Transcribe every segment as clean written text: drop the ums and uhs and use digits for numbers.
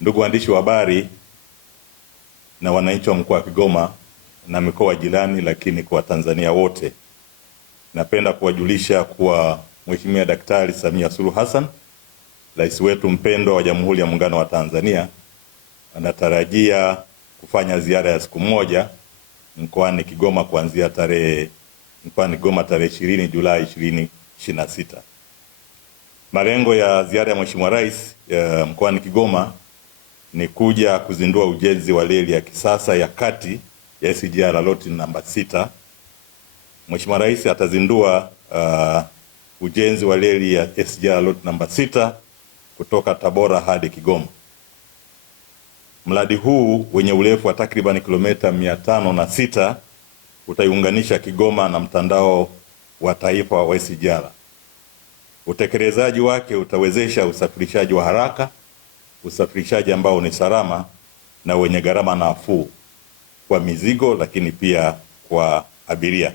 Ndugu waandishi wa habari na wananchi wa mkoa wa Kigoma na mikoa jirani, lakini kwa Tanzania wote, napenda kuwajulisha kuwa Mheshimiwa Daktari Samia Suluhu Hassan, Rais wetu mpendwa wa Jamhuri ya Muungano wa Tanzania, anatarajia kufanya ziara ya siku moja mkoani Kigoma kuanzia tarehe 20 Julai 2026. Malengo ya ziara ya Mheshimiwa Rais mkoani Kigoma ni kuja kuzindua ujenzi wa reli ya kisasa ya kati ya SGR loti namba 6. Mheshimiwa Rais atazindua ujenzi wa reli ya SGR loti namba 6 kutoka Tabora hadi Kigoma. Mradi huu wenye urefu wa takriban kilomita 506 utaiunganisha Kigoma na mtandao wa taifa wa SGR. Utekelezaji wake utawezesha usafirishaji wa haraka, usafirishaji ambao ni salama na wenye gharama nafuu kwa mizigo, lakini pia kwa abiria.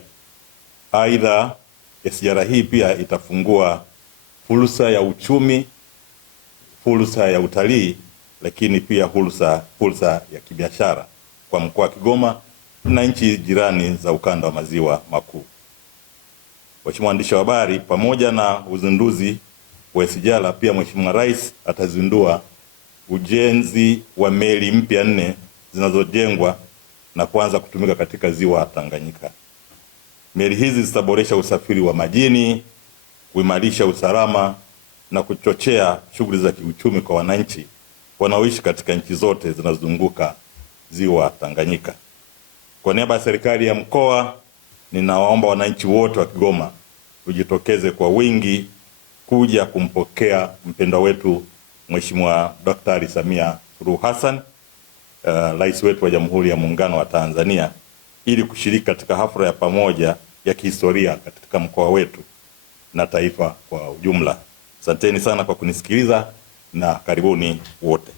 Aidha, SGR hii pia itafungua fursa ya uchumi, fursa ya utalii, lakini pia fursa ya kibiashara kwa mkoa wa Kigoma na nchi jirani za ukanda wa maziwa makuu. Mheshimiwa waandishi wa habari, pamoja na uzinduzi wa SGR, pia Mheshimiwa Rais atazindua ujenzi wa meli mpya 4 zinazojengwa na kuanza kutumika katika ziwa Tanganyika. Meli hizi zitaboresha usafiri wa majini, kuimarisha usalama na kuchochea shughuli za kiuchumi kwa wananchi wanaoishi katika nchi zote zinazozunguka ziwa Tanganyika. Kwa niaba ya serikali ya mkoa, ninawaomba wananchi wote wa Kigoma tujitokeze kwa wingi kuja kumpokea mpendwa wetu Mheshimiwa Daktari Samia Suluhu Hassan, Rais wetu wa Jamhuri ya Muungano wa Tanzania, ili kushiriki katika hafla ya pamoja ya kihistoria katika mkoa wetu na taifa kwa ujumla. Asanteni sana kwa kunisikiliza na karibuni wote.